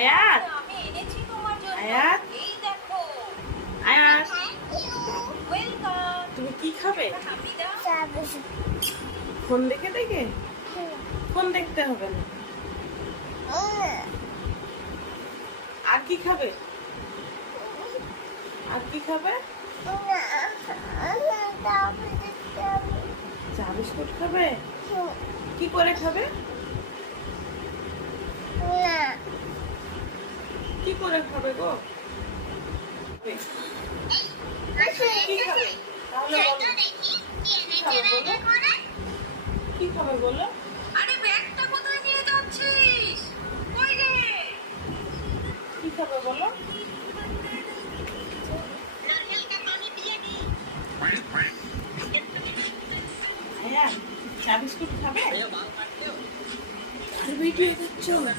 আয়াত আমি এনেছি তোমার জন্য। আয়াত এই দেখো। আয়াত ওয়েলকাম। তুমি কি খাবে? হামিদা। ফোন দেখে দেখে? ফোন দেখতে হবে না। আর কি খাবে? আর কি খাবে? চা বিস্কুট খাবে? কি করে খাবে? কি করে খাবে গো? কি খাবে? তাহলে বলো। কি খাবে বলো? আরে ব্যাগটা কোথায় নিয়ে যাচ্ছিস? কই রে? কি খাবে বলো? আয়াত চা বিস্কুট খাবে? আর ভিডিও করছো?